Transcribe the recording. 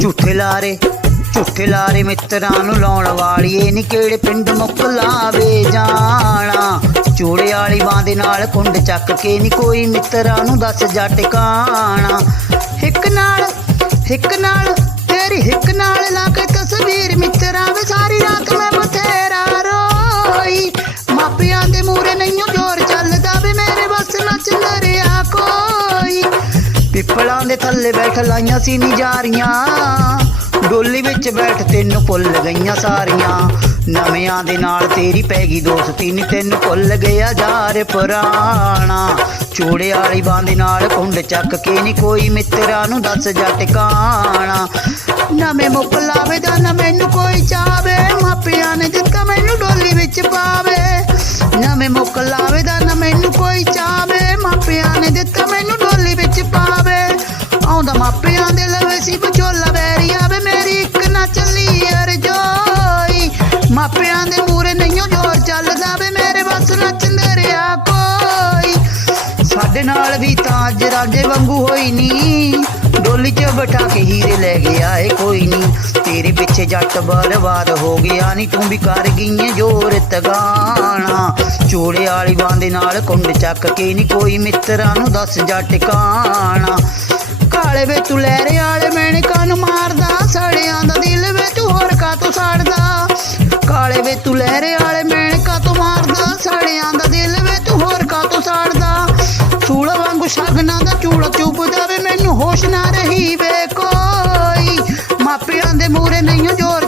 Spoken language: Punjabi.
ਝੂਠੇ ਲਾਰੇ ਝੂਠੇ ਲਾਰੇ ਮਿੱਤਰਾਂ ਨੂੰ ਲਾਉਣ ਵਾਲੀਏ ਨੀ ਕਿਹੜੇ ਪਿੰਡ ਮੁੱਕ ਲਾਵੇ ਜਾਣਾ। ਚੂੜੇ ਵਾਲੀ ਬਾਂ ਦੇ ਨਾਲ ਕੁੰਡ ਚੱਕ ਕੇ ਨੀ ਕੋਈ ਮਿੱਤਰਾਂ ਨੂੰ ਦੱਸ ਜਾ ਟਿਕਾਣਾ ਹਿੱਕ ਨਾਲ ਹਿੱਕ ਨਾਲ ਤੇਰੀ ਹਿੱਕ ਨਾਲ ਲਾ ਕੇ ਤਸਵੀਰ ਮਿੱਤਰਾਂ ਵੇ ਸਾਰੀ ਰਾਤ ਮੈਂ ਪਿੱਪਲਾਂ ਦੇ ਥੱਲੇ ਬੈਠ ਲਾਈਆਂ ਸੀ ਨਿਜਾਰੀਆਂ। ਡੋਲੀ ਵਿੱਚ ਬੈਠ ਤੈਨੂੰ ਭੁੱਲ ਗਈਆਂ ਸਾਰੀਆਂ। ਨਵਿਆਂ ਦੇ ਨਾਲ ਤੇਰੀ ਪੈ ਗਈ ਦੋਸਤੀ ਨੀ ਤੈਨੂੰ ਭੁੱਲ ਗਿਆ ਯਾਰ ਪੁਰਾਣਾ। ਚੂੜੇ ਵਾਲੀ ਬਾਂ ਦੇ ਨਾਲ ਕੁੰਡ ਚੱਕ ਕੇ ਨੀ ਕੋਈ ਮਿੱਤਰਾਂ ਨੂੰ ਦੱਸ ਜਾ ਟਿਕਾਣਾ। ਨਵੇਂ ਮੁੱਕ ਲਾਵੇ ਦਾ ਨਾ ਮੈਨੂੰ ਕੋਈ ਚਾਵੇ, ਮਾਪਿਆਂ ਨੇ ਦਿੱਤਾ ਮੈਨੂੰ ਡੋਲੀ ਵਿੱਚ ਪਾਵੇ। ਨਵੇਂ ਮੁੱਕ ਲਾਵੇ ਦਾ ਨਾ ਮੈਨੂੰ ਕੋਈ ਚਾਵੇ, ਮਾਪਿਆਂ ਨੇ ਦਿੱਤਾ ਮੈਨੂੰ ਮਾਪਿਆਂ ਦੇ ਮੂਰੇ ਨਹੀਂ ਜੋਰ ਚੱਲਦਾ ਵੇ, ਮੇਰੇ ਬਸ ਨੱਚਦੇ ਰਿਆ ਕੋਈ। ਸਾਡੇ ਨਾਲ ਵੀ ਤਾਂ ਅੱਜ ਰਾਜੇ ਵਾਂਗੂ ਹੋਈ ਨੀ। ਡੋਲੀ 'ਚ ਬਿਠਾ ਕੇ ਹੀਰੇ ਲੈ ਗਿਆ ਏ ਕੋਈ ਨੀ। ਤੇਰੇ ਪਿੱਛੇ ਜੱਟ ਬਰਬਾਦ ਹੋ ਗਿਆ ਨੀ, ਤੂੰ ਵੀ ਕਰ ਗਈ ਏ ਜੋਰ ਤਗਾਣਾ। ਚੂੜੇ ਵਾਲੀ ਬਾਂ ਦੇ ਨਾਲ ਕੁੰਡ ਚੱਕ ਕੇ ਨੀ, ਕੋਈ ਮਿੱਤਰਾਂ ਨੂੰ ਦੱਸ ਜਾ ਟਿਕਾਣਾ ਕਾਲੇ ਵੇ ਤੂੰ ਲਹਿਰੇ ਵਾਲੇ ਮੈਣਕਾਂ ਨੂੰ ਮਾਰਦਾ ਸੜਿਆਂ ਦਾ ਦਿਲ ਵੇ ਤੂੰ ਹੋਰ ਕਾ ਤੂੰ ਸੜਦਾ। ਵੇ ਤੂੰ ਲਹਿਰੇ ਵਾਲੇ ਮੈਣਕਾਂ ਤੂੰ ਮਾਰਦਾ? ਸਾੜਿਆਂ ਦਾ ਦਿਲ ਵੇ ਤੂੰ ਹੋਰ ਕਾ ਤੂੰ ਸਾੜਦਾ? ਸੂਲ ਵਾਂਗੂ ਸ਼ਗਨਾਂ ਦਾ ਚੂੜਾ ਚੁੱਪਦਾ ਜਾਵੇ ਮੈਨੂੰ ਹੋਸ਼ ਨਾ ਰਹੀ ਵੇ ਕੋਈ। ਮਾਪਿਆਂ ਦੇ ਮੂਰੇ ਨਹੀਂ ਜੋਰ